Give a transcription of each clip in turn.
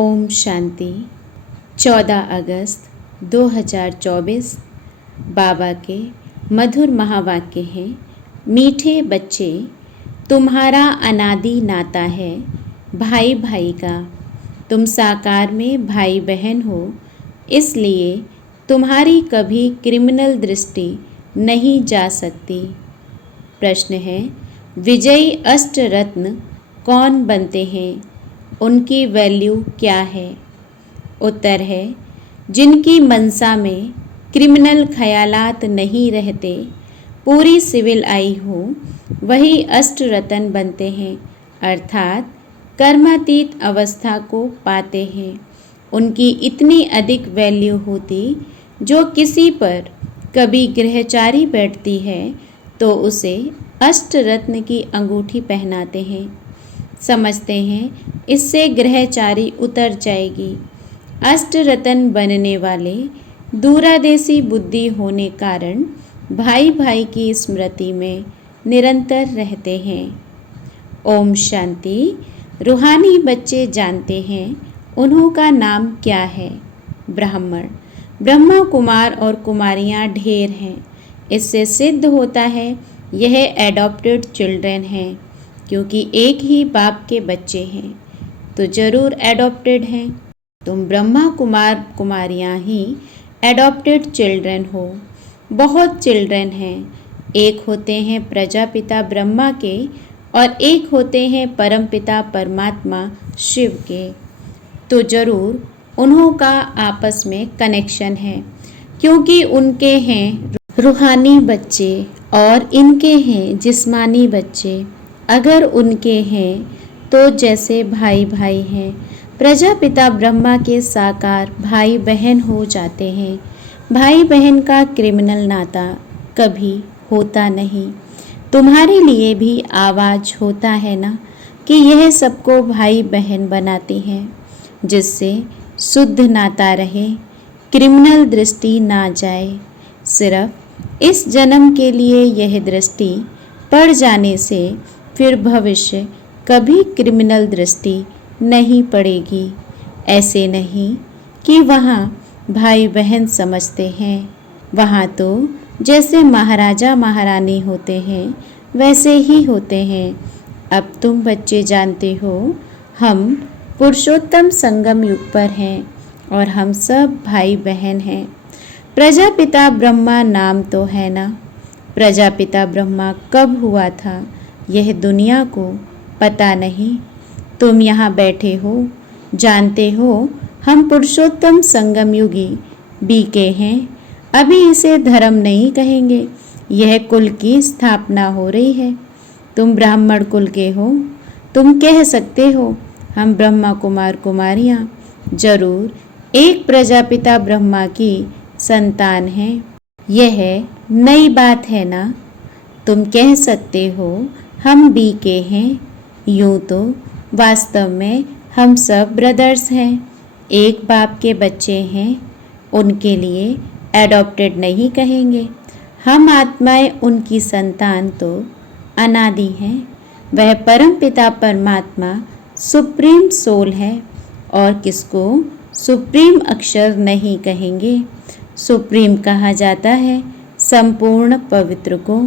ओम शांति। 14 अगस्त 2024 बाबा के मधुर महावाक्य हैं। मीठे बच्चे, तुम्हारा अनादि नाता है भाई भाई का। तुम साकार में भाई बहन हो, इसलिए तुम्हारी कभी क्रिमिनल दृष्टि नहीं जा सकती। प्रश्न है, विजयी अष्ट रत्न कौन बनते हैं? उनकी वैल्यू क्या है? उत्तर है, जिनकी मनसा में क्रिमिनल ख्यालात नहीं रहते, पूरी सिविल आई हो, वही अष्ट रत्न बनते हैं, अर्थात कर्मातीत अवस्था को पाते हैं। उनकी इतनी अधिक वैल्यू होती, जो किसी पर कभी ग्रहचारी बैठती है तो उसे अष्ट रत्न की अंगूठी पहनाते हैं। समझते हैं इससे ग्रहचारी उतर जाएगी। अष्ट रत्न बनने वाले दूरादेशी बुद्धि होने कारण भाई भाई की स्मृति में निरंतर रहते हैं। ओम शांति। रूहानी बच्चे जानते हैं उन्हों का नाम क्या है? ब्राह्मण। ब्रह्मा कुमार और कुमारियाँ ढेर हैं। इससे सिद्ध होता है यह एडॉप्टेड चिल्ड्रन हैं, क्योंकि एक ही बाप के बच्चे हैं तो जरूर एडॉप्टेड हैं। तुम ब्रह्मा कुमार कुमारियाँ ही एडॉप्टेड चिल्ड्रन हो। बहुत चिल्ड्रन हैं। एक होते हैं प्रजापिता ब्रह्मा के और एक होते हैं परमपिता परमात्मा शिव के, तो जरूर उन्हों का आपस में कनेक्शन है, क्योंकि उनके हैं रूहानी बच्चे और इनके हैं जिस्मानी बच्चे। अगर उनके हैं तो जैसे भाई भाई हैं। प्रजापिता ब्रह्मा के साकार भाई बहन हो जाते हैं। भाई बहन का क्रिमिनल नाता कभी होता नहीं। तुम्हारे लिए भी आवाज़ होता है ना कि यह सबको भाई बहन बनाती हैं, जिससे शुद्ध नाता रहे, क्रिमिनल दृष्टि ना जाए। सिर्फ इस जन्म के लिए यह दृष्टि पड़ जाने से फिर भविष्य कभी क्रिमिनल दृष्टि नहीं पड़ेगी। ऐसे नहीं कि वहाँ भाई बहन समझते हैं। वहाँ तो जैसे महाराजा महारानी होते हैं वैसे ही होते हैं। अब तुम बच्चे जानते हो हम पुरुषोत्तम संगम युग पर हैं और हम सब भाई बहन हैं। प्रजापिता ब्रह्मा नाम तो है ना। प्रजापिता ब्रह्मा कब हुआ था यह दुनिया को पता नहीं। तुम यहाँ बैठे हो, जानते हो हम पुरुषोत्तम संगम युगी बीके हैं। अभी इसे धर्म नहीं कहेंगे, यह कुल की स्थापना हो रही है। तुम ब्राह्मण कुल के हो, तुम कह सकते हो हम ब्रह्मा कुमार कुमारियाँ जरूर एक प्रजापिता ब्रह्मा की संतान हैं। यह नई बात है ना। तुम कह सकते हो हम बीके हैं। यूँ तो वास्तव में हम सब ब्रदर्स हैं, एक बाप के बच्चे हैं। उनके लिए एडॉप्टेड नहीं कहेंगे। हम आत्माएं उनकी संतान तो अनादि हैं। वह परम पिता परमात्मा सुप्रीम सोल है और किसको सुप्रीम अक्षर नहीं कहेंगे। सुप्रीम कहा जाता है संपूर्ण पवित्र को।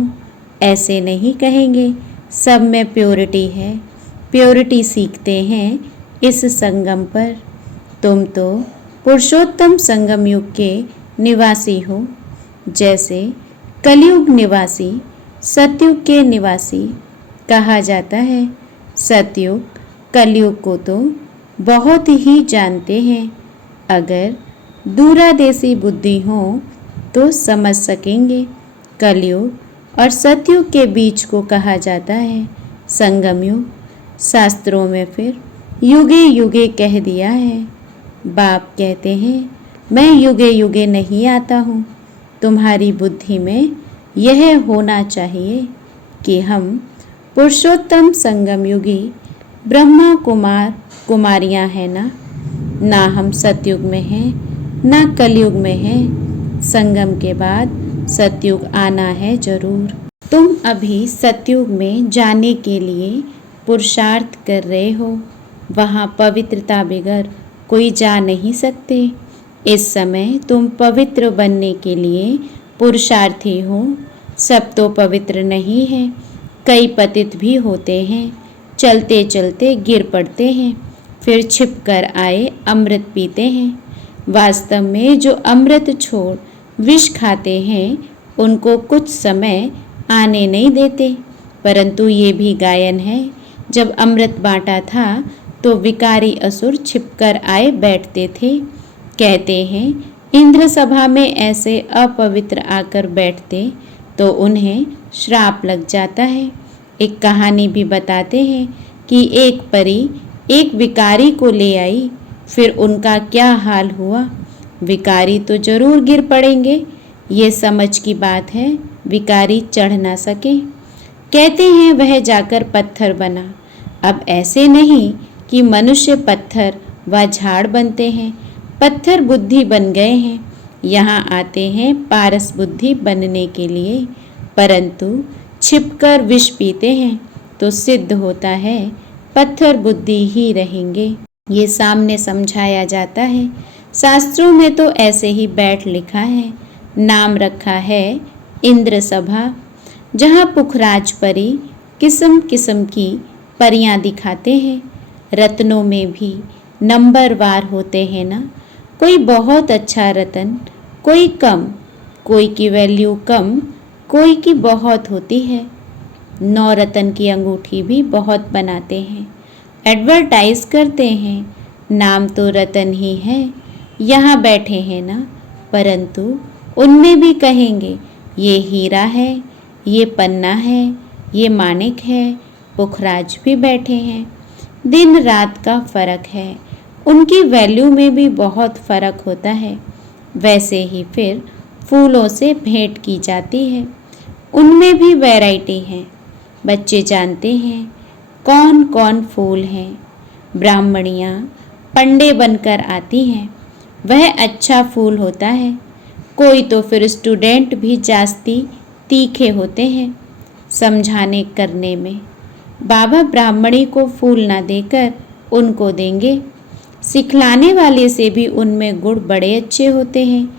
ऐसे नहीं कहेंगे सब में प्योरिटी है। प्योरिटी सीखते हैं इस संगम पर। तुम तो पुरुषोत्तम संगम युग के निवासी हो, जैसे कलयुग निवासी सतयुग के निवासी कहा जाता है। सतयुग कलयुग को तो बहुत ही जानते हैं। अगर दूरादेशी बुद्धि हो तो समझ सकेंगे। कलयुग और सतयुग के बीच को कहा जाता है संगम युग। शास्त्रों में फिर युगे युगे कह दिया है। बाप कहते हैं मैं युगे युगे नहीं आता हूँ। तुम्हारी बुद्धि में यह होना चाहिए कि हम पुरुषोत्तम संगम युगी ब्रह्मा कुमार कुमारियाँ हैं ना। ना हम सतयुग में हैं ना कलयुग में हैं। संगम के बाद सतयुग आना है जरूर। तुम अभी सतयुग में जाने के लिए पुरुषार्थ कर रहे हो। वहाँ पवित्रता बगैर कोई जा नहीं सकते। इस समय तुम पवित्र बनने के लिए पुरुषार्थी हो। सब तो पवित्र नहीं है, कई पतित भी होते हैं, चलते चलते गिर पड़ते हैं, फिर छिपकर आए अमृत पीते हैं। वास्तव में जो अमृत छोड़ विष खाते हैं उनको कुछ समय आने नहीं देते। परंतु ये भी गायन है, जब अमृत बांटा था तो विकारी असुर छिपकर आए बैठते थे। कहते हैं इंद्र सभा में ऐसे अपवित्र आकर बैठते तो उन्हें श्राप लग जाता है। एक कहानी भी बताते हैं कि एक परी एक विकारी को ले आई, फिर उनका क्या हाल हुआ। विकारी तो जरूर गिर पड़ेंगे, ये समझ की बात है, विकारी चढ़ ना सके। कहते हैं वह जाकर पत्थर बना। अब ऐसे नहीं कि मनुष्य पत्थर व झाड़ बनते हैं, पत्थर बुद्धि बन गए हैं, यहाँ आते हैं पारस बुद्धि बनने के लिए। परंतु छिपकर विष पीते हैं तो सिद्ध होता है पत्थर बुद्धि ही रहेंगे। ये सामने समझाया जाता है। शास्त्रों में तो ऐसे ही बैठ लिखा है। नाम रखा है इंद्र सभा, जहाँ पुखराज परी किस्म किस्म की परियां दिखाते हैं। रत्नों में भी नंबरवार होते हैं ना, कोई बहुत अच्छा रतन, कोई कम, कोई की वैल्यू कम, कोई की बहुत होती है। 9 रतन की अंगूठी भी बहुत बनाते हैं, एडवर्टाइज करते हैं, नाम तो रतन ही है, यहाँ बैठे हैं ना, परंतु उनमें भी कहेंगे ये हीरा है, ये पन्ना है, ये माणिक है। पुखराज भी बैठे हैं। दिन रात का फर्क है, उनकी वैल्यू में भी बहुत फर्क होता है। वैसे ही फिर फूलों से भेंट की जाती है, उनमें भी वैरायटी है। बच्चे जानते हैं कौन कौन फूल हैं। ब्राह्मणियाँ पंडे बनकर आती हैं, वह अच्छा फूल होता है। कोई तो फिर स्टूडेंट भी जास्ती तीखे होते हैं समझाने करने में। बाबा ब्राह्मणी को फूल ना देकर उनको देंगे। सिखलाने वाले से भी उनमें गुण बड़े अच्छे होते हैं,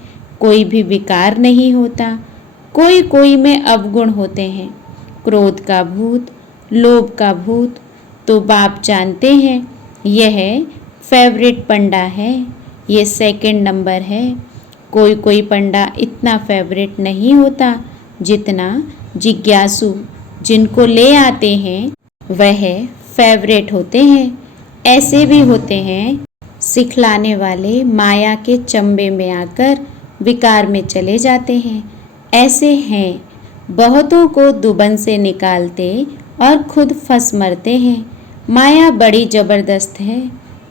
कोई भी विकार नहीं होता। कोई कोई में अवगुण होते हैं, क्रोध का भूत, लोभ का भूत। तो बाप जानते हैं यह फेवरेट पंडा है, ये सेकंड नंबर है। कोई कोई पंडा इतना फेवरेट नहीं होता जितना जिज्ञासु जिनको ले आते हैं वह फेवरेट होते हैं। ऐसे भी होते हैं सिखलाने वाले माया के चंबे में आकर विकार में चले जाते हैं। ऐसे हैं, बहुतों को दुबन से निकालते और खुद फंस मरते हैं। माया बड़ी ज़बरदस्त है,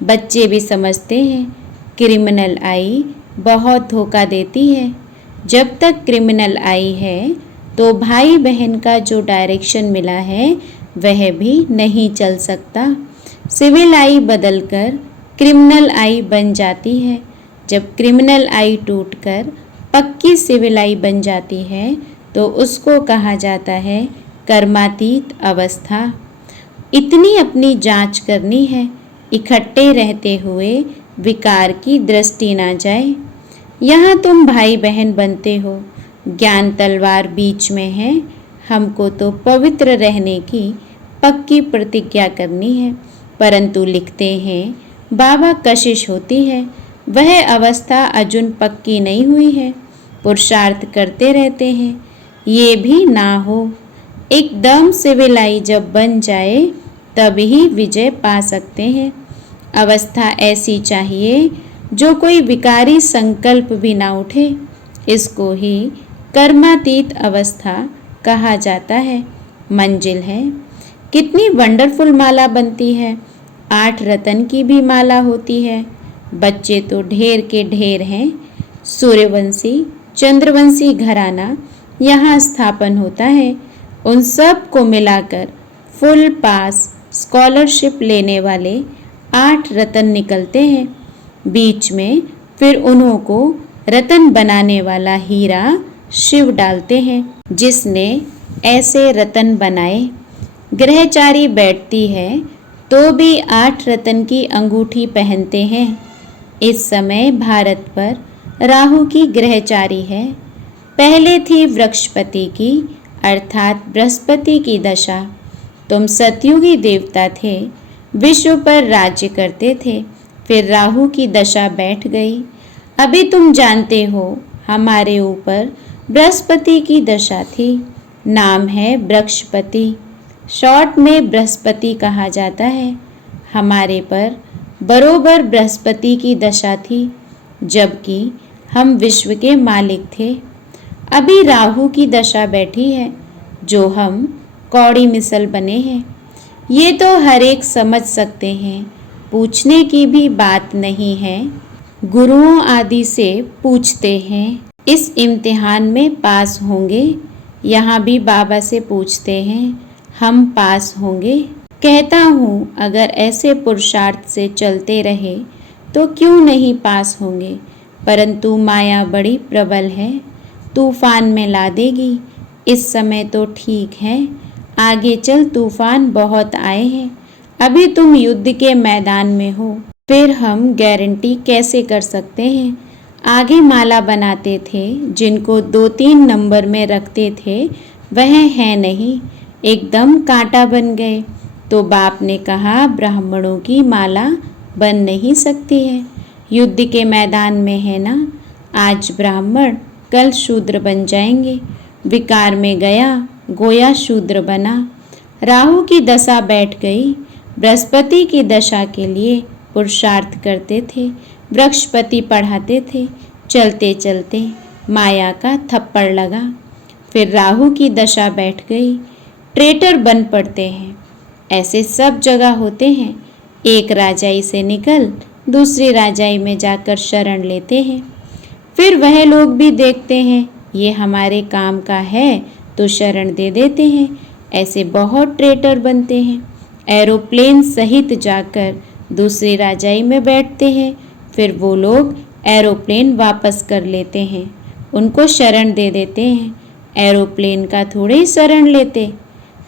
बच्चे भी समझते हैं। क्रिमिनल आई बहुत धोखा देती है। जब तक क्रिमिनल आई है तो भाई बहन का जो डायरेक्शन मिला है वह भी नहीं चल सकता। सिविल आई बदलकर क्रिमिनल आई बन जाती है। जब क्रिमिनल आई टूटकर पक्की सिविल आई बन जाती है तो उसको कहा जाता है कर्मातीत अवस्था। इतनी अपनी जांच करनी है, इकट्ठे रहते हुए विकार की दृष्टि ना जाए। यहाँ तुम भाई बहन बनते हो, ज्ञान तलवार बीच में है। हमको तो पवित्र रहने की पक्की प्रतिज्ञा करनी है। परंतु लिखते हैं बाबा कशिश होती है, वह अवस्था अजुन पक्की नहीं हुई है। पुरुषार्थ करते रहते हैं, ये भी ना हो। एकदम सिविलाई जब बन जाए तब ही विजय पा सकते हैं। अवस्था ऐसी चाहिए जो कोई विकारी संकल्प भी ना उठे। इसको ही कर्मातीत अवस्था कहा जाता है। मंजिल है। कितनी वंडरफुल माला बनती है, 8 रतन की भी माला होती है। बच्चे तो ढेर के ढेर हैं। सूर्यवंशी चंद्रवंशी घराना यहाँ स्थापन होता है। उन सब को मिलाकर फुल पास स्कॉलरशिप लेने वाले 8 रतन निकलते हैं। बीच में फिर उन्हों को रतन बनाने वाला हीरा शिव डालते हैं, जिसने ऐसे रतन बनाए। ग्रहचारी बैठती है तो भी 8 रतन की अंगूठी पहनते हैं। इस समय भारत पर राहु की ग्रहचारी है। पहले थी वृक्षपति की अर्थात बृहस्पति की दशा। तुम सतयुगी देवता थे, विश्व पर राज्य करते थे। फिर राहु की दशा बैठ गई। अभी तुम जानते हो हमारे ऊपर बृहस्पति की दशा थी। नाम है वृक्षपति, शॉर्ट में बृहस्पति कहा जाता है। हमारे पर बरोबर बृहस्पति की दशा थी, जबकि हम विश्व के मालिक थे। अभी राहु की दशा बैठी है, जो हम कौड़ी मिसल बने हैं। ये तो हर एक समझ सकते हैं, पूछने की भी बात नहीं है। गुरुओं आदि से पूछते हैं, इस इम्तिहान में पास होंगे। यहाँ भी बाबा से पूछते हैं, हम पास होंगे। कहता हूँ अगर ऐसे पुरुषार्थ से चलते रहे तो क्यों नहीं पास होंगे, परंतु माया बड़ी प्रबल है, तूफान में ला देगी। इस समय तो ठीक है, आगे चल तूफान बहुत आए हैं। अभी तुम युद्ध के मैदान में हो, फिर हम गारंटी कैसे कर सकते हैं। आगे माला बनाते थे, जिनको 2-3 नंबर में रखते थे वह है नहीं, एकदम कांटा बन गए। तो बाप ने कहा ब्राह्मणों की माला बन नहीं सकती है, युद्ध के मैदान में है ना। आज ब्राह्मण कल शूद्र बन जाएंगे। विकार में गया, गोया शूद्र बना। राहु की दशा बैठ गई। बृहस्पति की दशा के लिए पुरुषार्थ करते थे, वृक्षपति पढ़ाते थे। चलते चलते माया का थप्पड़ लगा। फिर राहु की दशा बैठ गई, ट्रेटर बन पड़ते हैं। ऐसे सब जगह होते हैं। एक राजाई से निकल दूसरी राजाई में जाकर शरण लेते हैं। फिर वह लोग भी देखते हैं ये हमारे काम का है तो शरण दे देते हैं। ऐसे बहुत ट्रेटर बनते हैं। एरोप्लेन सहित जाकर दूसरी राजाई में बैठते हैं। फिर वो लोग एरोप्लेन वापस कर लेते हैं, उनको शरण दे देते हैं। एरोप्लेन का थोड़े ही शरण लेते,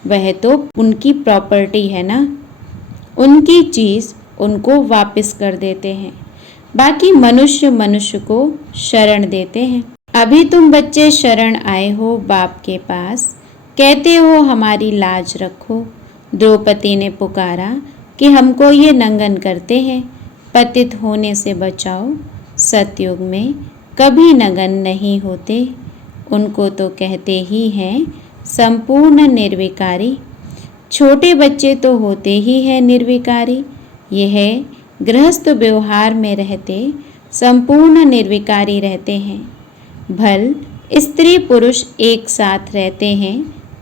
वह तो उनकी प्रॉपर्टी है ना, उनकी चीज़ उनको वापस कर देते हैं। बाकी मनुष्य मनुष्य को शरण देते हैं। अभी तुम बच्चे शरण आए हो बाप के पास, कहते हो हमारी लाज रखो। द्रौपदी ने पुकारा कि हमको ये नंगन करते हैं, पतित होने से बचाओ। सतयुग में कभी नंगन नहीं होते, उनको तो कहते ही हैं संपूर्ण निर्विकारी। छोटे बच्चे तो होते ही हैं निर्विकारी। यह गृहस्थ व्यवहार में रहते संपूर्ण निर्विकारी रहते हैं। भल स्त्री पुरुष एक साथ रहते हैं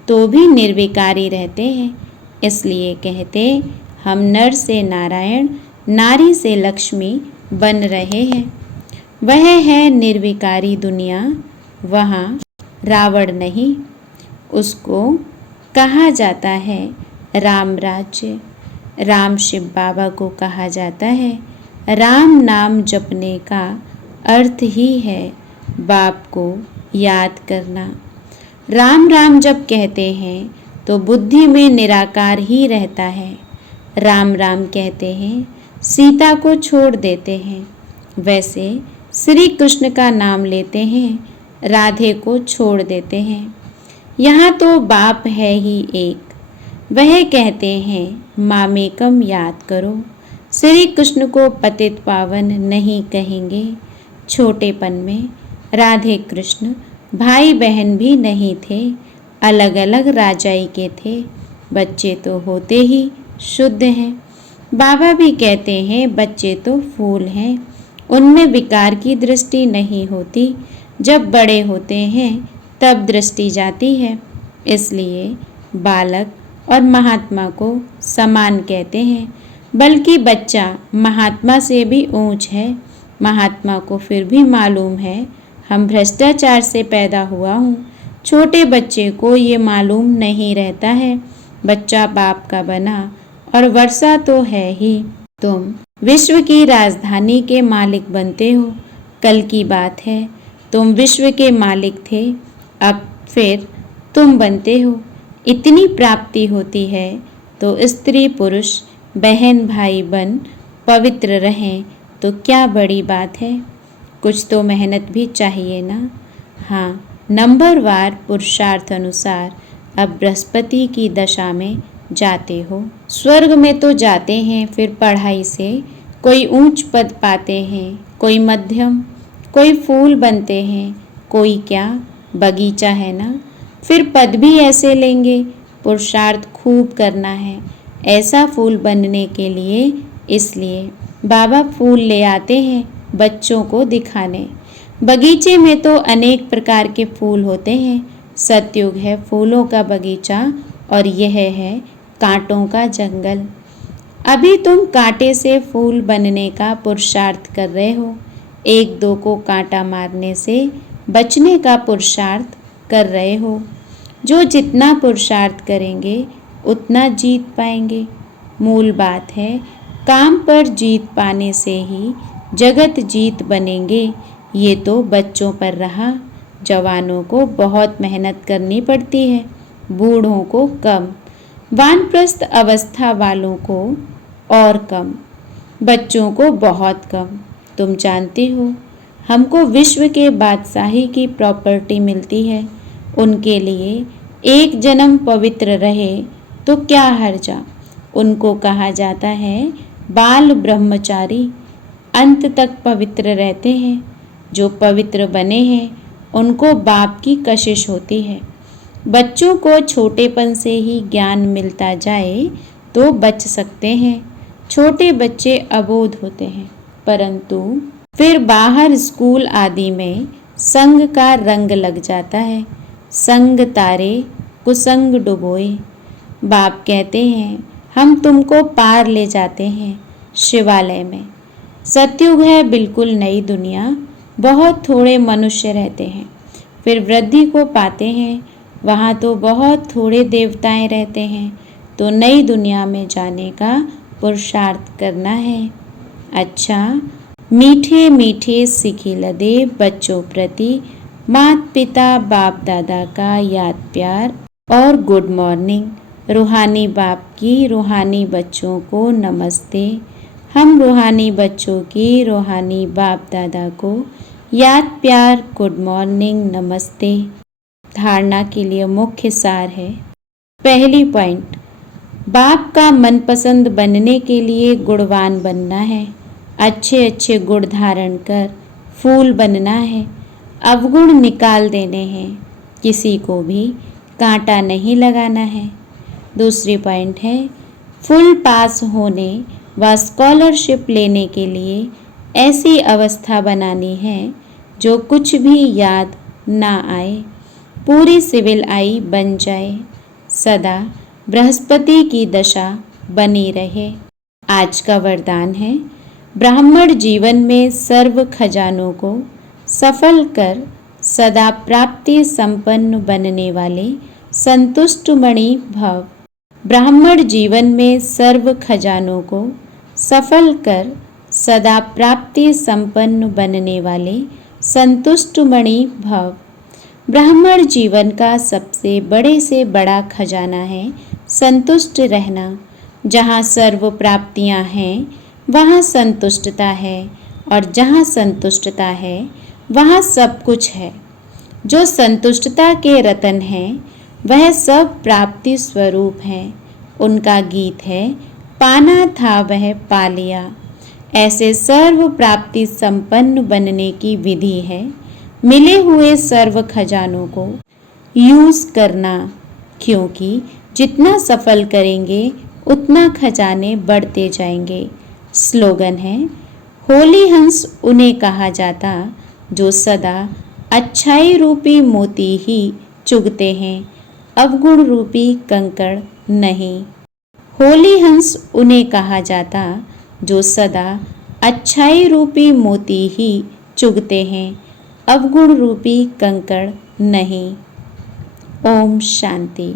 तो भी निर्विकारी रहते हैं। इसलिए कहते हम नर से नारायण, नारी से लक्ष्मी बन रहे हैं। वह है निर्विकारी दुनिया, वहाँ रावण नहीं। उसको कहा जाता है राम राज्य। राम शिव बाबा को कहा जाता है। राम नाम जपने का अर्थ ही है बाप को याद करना। राम राम जब कहते हैं तो बुद्धि में निराकार ही रहता है। राम राम कहते हैं सीता को छोड़ देते हैं। वैसे श्री कृष्ण का नाम लेते हैं, राधे को छोड़ देते हैं। यहाँ तो बाप है ही एक। वह कहते हैं मामेकम याद करो। श्री कृष्ण को पतित पावन नहीं कहेंगे। छोटेपन में राधे कृष्ण भाई बहन भी नहीं थे, अलग अलग राजाई के थे। बच्चे तो होते ही शुद्ध हैं। बाबा भी कहते हैं बच्चे तो फूल हैं, उनमें विकार की दृष्टि नहीं होती। जब बड़े होते हैं तब दृष्टि जाती है। इसलिए बालक और महात्मा को समान कहते हैं, बल्कि बच्चा महात्मा से भी ऊंच है। महात्मा को फिर भी मालूम है हम भ्रष्टाचार से पैदा हुआ हूँ। छोटे बच्चे को ये मालूम नहीं रहता है बच्चा बाप का बना, और वर्षा तो है ही। तुम विश्व की राजधानी के मालिक बनते हो। कल की बात है, तुम विश्व के मालिक थे, अब फिर तुम बनते हो। इतनी प्राप्ति होती है तो स्त्री पुरुष बहन भाई बन पवित्र रहें, तो क्या बड़ी बात है, कुछ तो मेहनत भी चाहिए ना। हाँ, नंबरवार पुरुषार्थ अनुसार अब बृहस्पति की दशा में जाते हो। स्वर्ग में तो जाते हैं, फिर पढ़ाई से कोई ऊंच पद पाते हैं, कोई मध्यम, कोई फूल बनते हैं, कोई क्या बगीचा है ना। फिर पद भी ऐसे लेंगे, पुरुषार्थ खूब करना है ऐसा फूल बनने के लिए। इसलिए बाबा फूल ले आते हैं बच्चों को दिखाने। बगीचे में तो अनेक प्रकार के फूल होते हैं। सतयुग है फूलों का बगीचा और यह है कांटों का जंगल। अभी तुम कांटे से फूल बनने का पुरुषार्थ कर रहे हो, एक दो को कांटा मारने से बचने का पुरुषार्थ कर रहे हो। जो जितना पुरुषार्थ करेंगे उतना जीत पाएंगे। मूल बात है, काम पर जीत पाने से ही जगत जीत बनेंगे। ये तो बच्चों पर रहा, जवानों को बहुत मेहनत करनी पड़ती है, बूढ़ों को कम, वानप्रस्थ अवस्था वालों को और कम, बच्चों को बहुत कम। तुम जानती हो, हमको विश्व के बादशाही की प्रॉपर्टी मिलती है। उनके लिए एक जन्म पवित्र रहे तो क्या हर्जा। उनको कहा जाता है बाल ब्रह्मचारी, अंत तक पवित्र रहते हैं। जो पवित्र बने हैं उनको बाप की कशिश होती है। बच्चों को छोटेपन से ही ज्ञान मिलता जाए तो बच सकते हैं। छोटे बच्चे अबोध होते हैं, परंतु फिर बाहर स्कूल आदि में संग का रंग लग जाता है। संग तारे कुसंग डुबोए। बाप कहते हैं हम तुमको पार ले जाते हैं शिवालय में। सतयुग है बिल्कुल नई दुनिया, बहुत थोड़े मनुष्य रहते हैं। फिर वृद्धि को पाते हैं, वहाँ तो बहुत थोड़े देवताएं रहते हैं। तो नई दुनिया में जाने का पुरुषार्थ करना है। अच्छा, मीठे मीठे सिखी लदे बच्चों प्रति माता पिता बाप दादा का याद प्यार और गुड मॉर्निंग। रूहानी बाप की रूहानी बच्चों को नमस्ते। हम रूहानी बच्चों की रूहानी बाप दादा को याद प्यार गुड मॉर्निंग नमस्ते। धारणा के लिए मुख्य सार है। पहली पॉइंट, बाप का मनपसंद बनने के लिए गुणवान बनना है। अच्छे अच्छे गुण धारण कर फूल बनना है। अवगुण निकाल देने हैं, किसी को भी कांटा नहीं लगाना है। दूसरी पॉइंट है, फुल पास होने व स्कॉलरशिप लेने के लिए ऐसी अवस्था बनानी है जो कुछ भी याद ना आए, पूरी सिविल आई बन जाए, सदा बृहस्पति की दशा बनी रहे। आज का वरदान है, ब्राह्मण जीवन में सर्व खजानों को सफल कर सदा प्राप्ति संपन्न बनने वाले संतुष्ट मणि भव। ब्राह्मण जीवन में सर्व खजानों को सफल कर सदा प्राप्ति संपन्न बनने वाले संतुष्ट मणि भव। ब्राह्मण जीवन का सबसे बड़े से बड़ा खजाना है संतुष्ट रहना। जहाँ सर्व प्राप्तियाँ हैं वहाँ संतुष्टता है, और जहाँ संतुष्टता है वहाँ सब कुछ है। जो संतुष्टता के रतन हैं वह सब प्राप्ति स्वरूप हैं। उनका गीत है, पाना था वह पा लिया। ऐसे सर्व प्राप्ति संपन्न बनने की विधि है, मिले हुए सर्व खजानों को यूज करना, क्योंकि जितना सफल करेंगे उतना खजाने बढ़ते जाएंगे। स्लोगन है, होली हंस उन्हें कहा जाता जो सदा अच्छाई रूपी मोती ही चुगते हैं, अवगुण रूपी कंकड़ नहीं। होली हंस उन्हें कहा जाता जो सदा अच्छाई रूपी मोती ही चुगते हैं, अवगुण रूपी कंकड़ नहीं। ओम शांति।